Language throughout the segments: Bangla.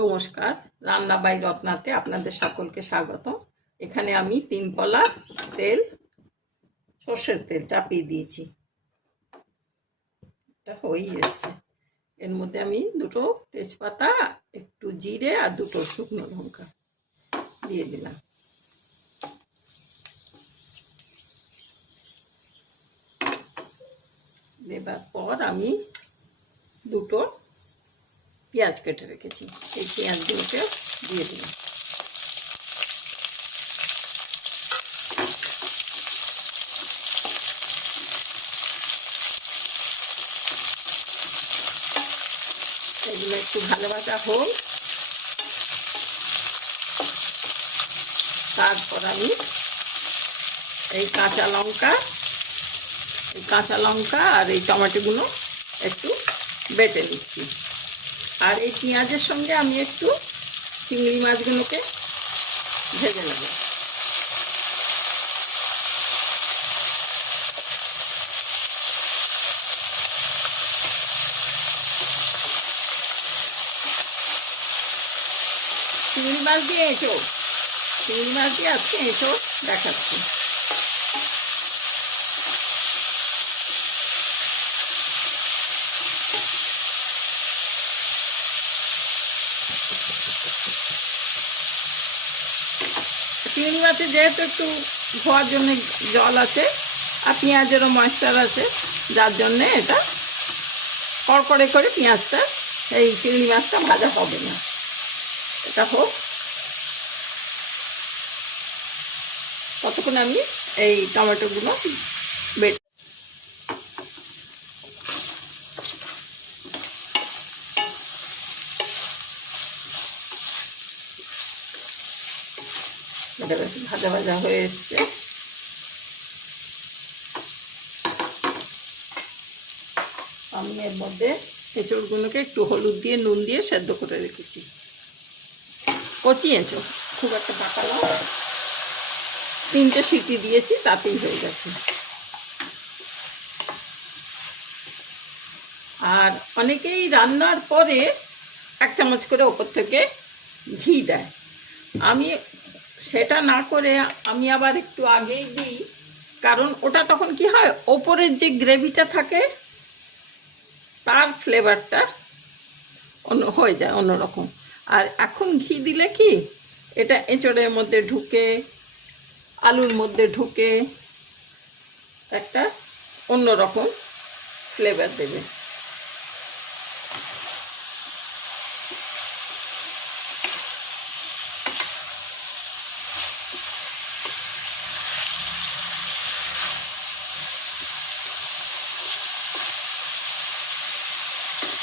নমস্কার, রান্না বাই রত্নাতে আপনাদের সকলকে স্বাগত। এখানে আমি 3 পলা তেল, সর্ষের তেল চাপিয়ে দিয়েছি। এটা হয়েই এসছে। এর মধ্যে আমি 2টো তেজপাতা, একটু জিরে আর 2টো শুকনো লঙ্কা দিয়ে দিলাম। দেবার পর আমি 2টো পেঁয়াজ কেটে রেখেছি, এই পেঁয়াজগুলোকে দিয়ে দিলাম। এগুলো একটু ভালো ভাজা হোক, তারপর আমি এই কাঁচা লঙ্কা আর এই টমেটোগুলো একটু বেটে নিচ্ছি। আর এই পেঁয়াজের সঙ্গে আমি একটু চিংড়ি মাছগুলোকে ভেজে নেব। চিংড়ি মাছ দিয়ে আজকে এঁচোড় দেখাচ্ছি। চিংড়ি মাছে যেহেতু একটু ধোয়ার জন্য জল আছে আর পেঁয়াজেরও ময়েশ্চার আছে, যার জন্যে এটা কড়কড়ে করে পেঁয়াজটা, এই চিংড়ি মাছটা ভাজা হবে না। এটা হোক, ততক্ষণ আমি এই টমেটোগুলো বেটে এটা বেশ ভাজা ভাজা হয়ে এসছে। আমি এর মধ্যে এঁচড়গুলোকে একটু হলুদ দিয়ে নুন দিয়ে সেদ্ধ করে রেখেছি। কচি এঁচড়, খুব একটা পাকা নয়, 3টে সিটি দিয়েছি, তাতেই হয়ে গেছে। আর অনেকেই রান্নার পরে 1 চামচ করে ওপর থেকে ঘি দেয়। আমি সেটা না করে আমি আবার একটু আগেই দিই, কারণ ওটা তখন কি হয়, ওপরের যে গ্রেভিটা থাকে তার ফ্লেভারটা হয়ে যায় অন্যরকম। আর এখন ঘি দিলে কি, এটা এঁচড়ের মধ্যে ঢুকে, আলুর মধ্যে ঢুকে একটা অন্যরকম ফ্লেভার দেবে।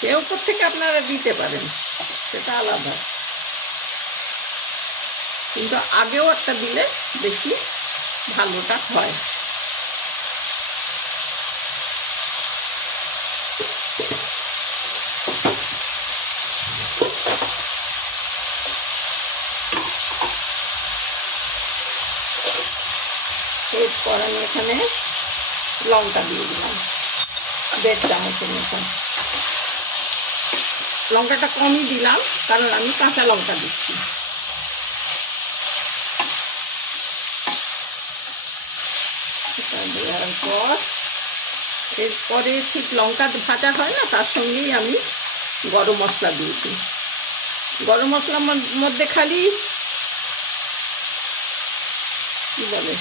সে উপর থেকে আপনারা দিতে পারেন, সেটা আলাদা, কিন্তু আগেও একটা দিলে বেশি ভালোটা হয়। এরপর আমি এখানে লঙ্কা দিয়ে দিলাম 1.5 চামচের মতন। লঙ্কাটা কমই দিলাম, কারণ আমি কাঁচা লঙ্কা দিচ্ছি। এটা দেওয়ার পর এরপরে ঠিক লঙ্কা ভাজা হয় না, তার সঙ্গেই আমি গরম মশলা দিয়েছি। গরম মশলার মধ্যে খালি কি বলে,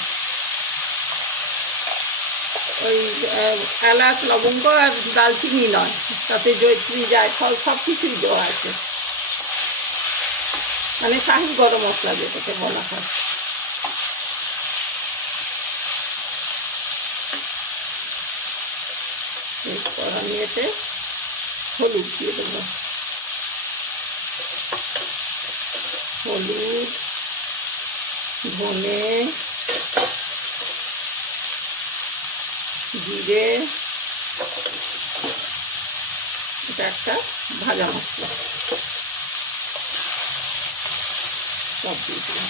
ওই এলাচ, লবঙ্গ আর দালচিনি নয়, তাতে জয়ত্রী, জায়ফল সব কিছুই দেওয়া আছে, মানে শাহি গরম মশলা যেটাকে বলা হয়। এরপর আমি এতে হলুদ দিয়ে দেবো। হলুদ, ধনে, জিরে, এটা একটা ভাজা মশলা, সব দিয়ে দিলাম।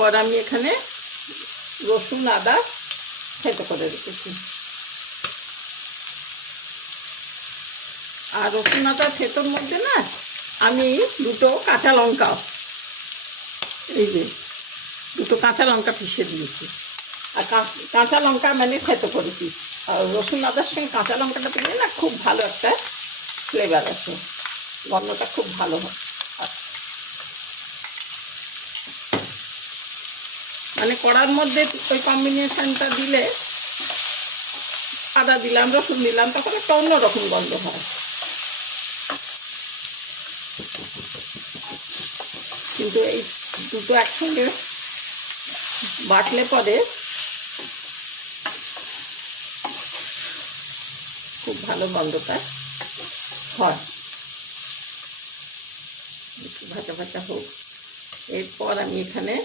এরপর আমি এখানে রসুন আদা থেতো করে রেখেছি। আর রসুন আদা থেতোর মধ্যে না আমি দুটো কাঁচা লঙ্কা, এই যে দুটো কাঁচা লঙ্কা পিষে দিয়েছি। আর কাঁচা লঙ্কা মানে থেতো করেছি। আর রসুন আদার সঙ্গে কাঁচা লঙ্কাটা দিলে না খুব ভালো একটা ফ্লেভার আসে, গন্ধটা খুব ভালো হয়। মানে কড়ার মধ্যে ওই কম্বিনেশনটা দিলে, আদা দিলাম রসুন দিলাম, তখন একটা অন্যরকম গন্ধ হয়। কিন্তু এই দুটো একসঙ্গে বাটলে পরে খুব ভালো গন্ধটা হয়। একটু ভাজা ভাজা হোক। এরপর আমি এখানে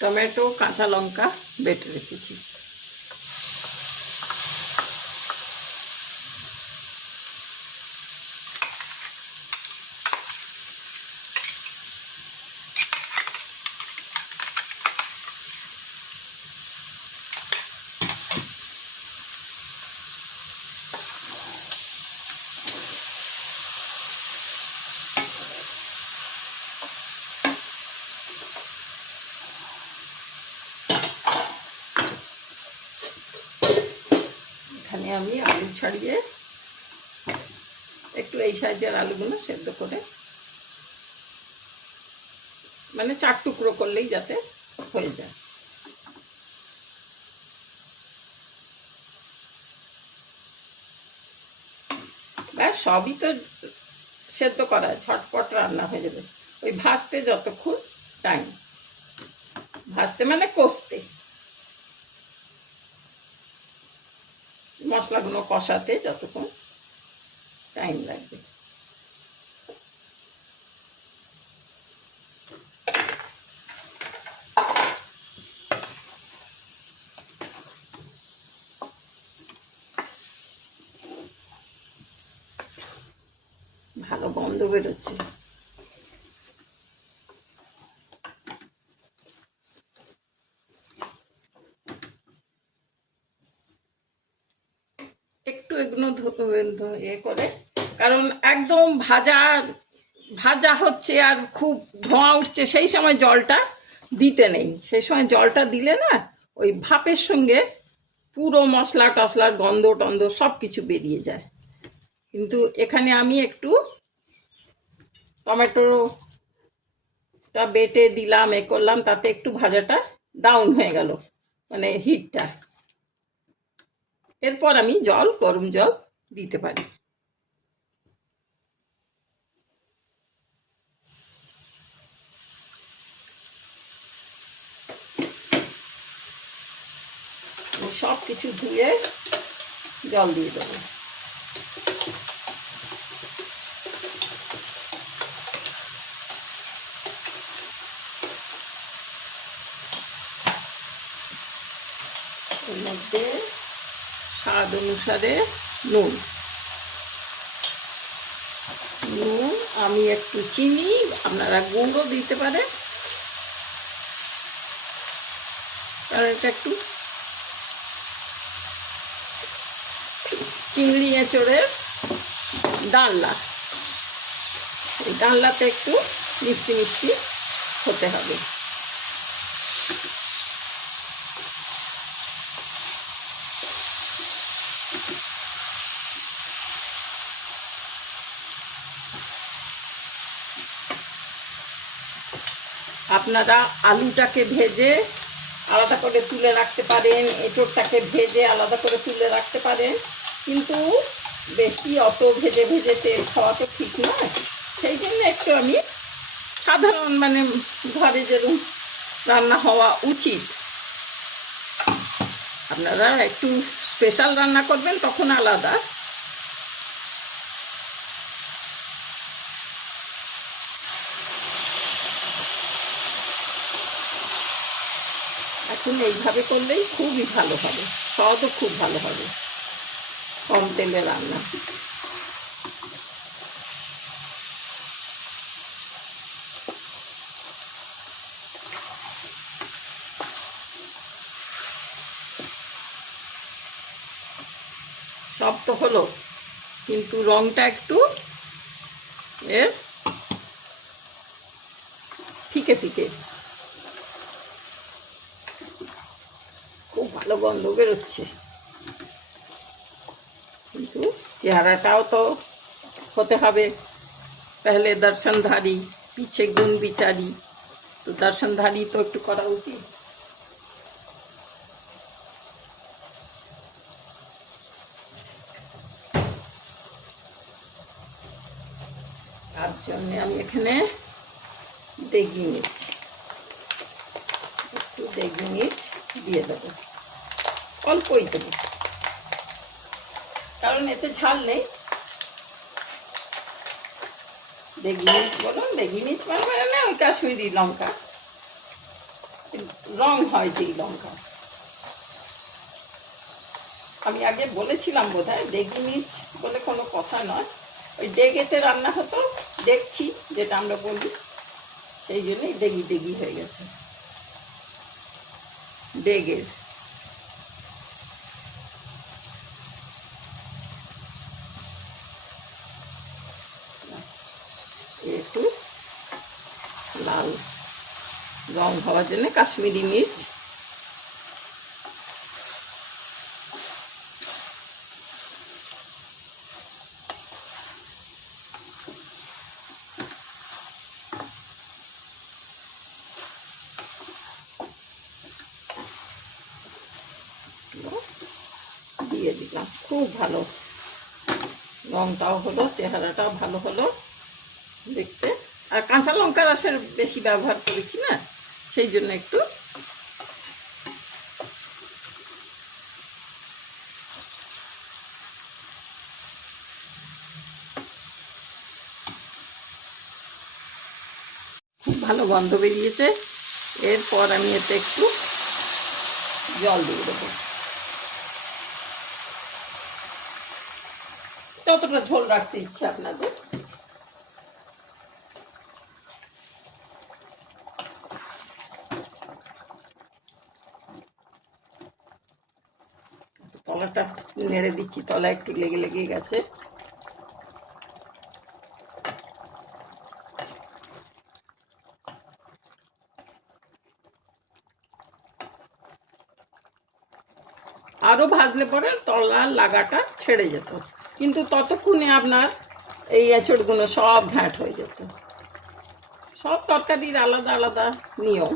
টমেটো কাঁচা লঙ্কা বেটে রেখেছি। এখানে আমি আলু ছাড়িয়ে একটু এই সাইজের আলুগুলো সেদ্ধ করে, মানে 4 টুকরো করলেই যাতে হয়ে যায়। ব্যাস, সবই তো সেদ্ধ করা, ঝটপট রান্না হয়ে যাবে। ওই ভাজতে যতক্ষণ টাইম, ভাজতে মানে কষতে, মশলাগুলো কষাতে যতক্ষণ টাইম লাগবে। ভালো গন্ধ বেরোচ্ছে। একটু এগুলো এ করে, কারণ একদম ভাজা ভাজা হচ্ছে আর খুব ধোঁয়া উঠছে, সেই সময় জলটা দিতে নেই। সেই সময় জলটা দিলে না ওই ভাপের সঙ্গে পুরো মশলা টশলার গন্ধ টন্ধ সব কিছু বেরিয়ে যায়। কিন্তু এখানে আমি একটু টমেটোটা বেটে দিলাম, এ করলাম, তাতে একটু ভাজাটা ডাউন হয়ে গেল, মানে হিটটা। এরপর আমি গরম জল দিতে পারি। সব কিছু ধুয়ে জল দিয়ে দেবো। এর মধ্যে স্বাদ অনুসারে নুন, আমি একটু চিনি, আপনারা গুঁড়ো দিতে পারেন, কারণ এটা একটু চিংড়ি এঁচড়ের ডালনা, এই ডালনাতে একটু মিষ্টি মিষ্টি হতে হবে। আপনারা আলুটাকে ভেজে আলাদা করে তুলে রাখতে পারেন, এঁচড়টাকে ভেজে আলাদা করে তুলে রাখতে পারেন, কিন্তু বেশি অত ভেজে ভেজে তেল খাওয়া তো ঠিক নয়। সেই জন্য একটু আমি সাধারণ, মানে ঘরে যেরকম রান্না হওয়া উচিত, আপনারা একটু স্পেশাল রান্না করবেন তখন আলাদা। এখন এইভাবে করলেই খুবই ভালো হবে, স্বাদও খুব ভালো হবে, কম তেলে রান্না। সব তো হলো, কিন্তু রঙটা একটু এর ফিকে ফিকে, খুব ভালো গন্ধ বেরোচ্ছে, কিন্তু চেহারাটাও তো হতে হবে। पहले दर्शनधारी पीछे गुण বিচারি, তো দর্শনধারী তো একটু করা উচিত। তার জন্য আমি এখানে দেগি মির্চ, একটু দেগি মির্চ দিয়ে দেবো, অল্পই দেবো, কারণ এতে ঝাল নেই। দেগি মির্চ বলুন, দেগি মির্চ মানে না ওই কাশ্মীরি লঙ্কা, রং হয় যেই লঙ্কা। আমি আগে বলেছিলাম বোধহয় দেগি মির্চ বলে কোনো কথা নয়, ওই ডেগেতে রান্না হতো, দেখছি যেটা আমরা বলি, সেই জন্যই দেগি দেগি হয়ে গেছে, ডেগের। একটু লাল রং হওয়ার জন্য কাশ্মীরি মির্চ, দিয়ে দিলাম। খুব ভালো রংটাও হলো, চেহারাটাও ভালো হলো দেখতে। আর কাঁচা লঙ্কা রসের বেশি ব্যবহার করেছি না, সেই জন্য একটু খুব ভালো গন্ধ বেরিয়েছে। এরপর আমি এতে একটু জল দিয়ে দেবো, যতটা ঝোল রাখতে ইচ্ছে আপনাদের। তলাটা নেড়ে দিচ্ছি, তলা একটু লেগে লেগে গেছে। আরও ভাজলে পরে তলার লাগাটা ছেড়ে যেত, কিন্তু ততক্ষণে আপনার এই এঁচড়গুলো সব ঘ্যাঁট হয়ে যেত। সব তরকারির আলাদা আলাদা নিয়ম,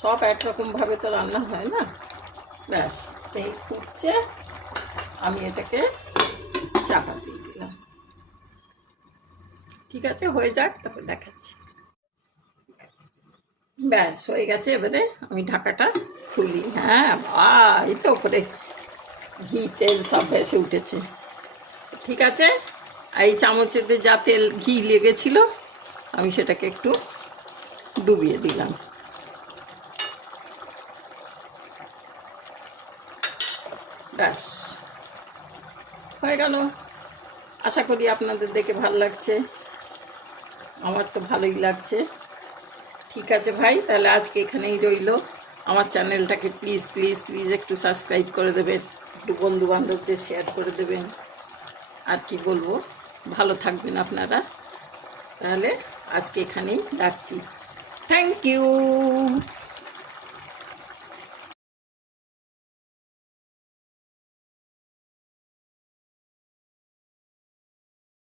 সব একরকমভাবে তো রান্না হয় না। ব্যাস এই ফুটছে, আমি এটাকে চাপা দিয়ে দিলাম। ঠিক আছে, হয়ে যাক, তারপর দেখাচ্ছি। ব্যাস হয়ে গেছে, এবারে আমি ঢাকাটা খুলি। হ্যাঁ এই তো করে ঘি তেল সব ভেসে উঠেছে। ঠিক আছে, এই চামচেতে যা তেল ঘি লেগেছিল আমি সেটাকে একটু ডুবিয়ে দিলাম। ব্যাস হয়ে গেল। আশা করি আপনাদের দেখে ভালো লাগছে, আমার তো ভালোই লাগছে। ঠিক আছে ভাই, তাহলে আজকে এখানেই রইল। আমার চ্যানেলটাকে প্লিজ প্লিজ প্লিজ একটু সাবস্ক্রাইব করে দেবেন, একটু বন্ধু বান্ধবদের শেয়ার করে দেবেন। আর কি বলবো, ভালো থাকবেন আপনারা। তাহলে আজকে এখানেই রাখছি। Thank you.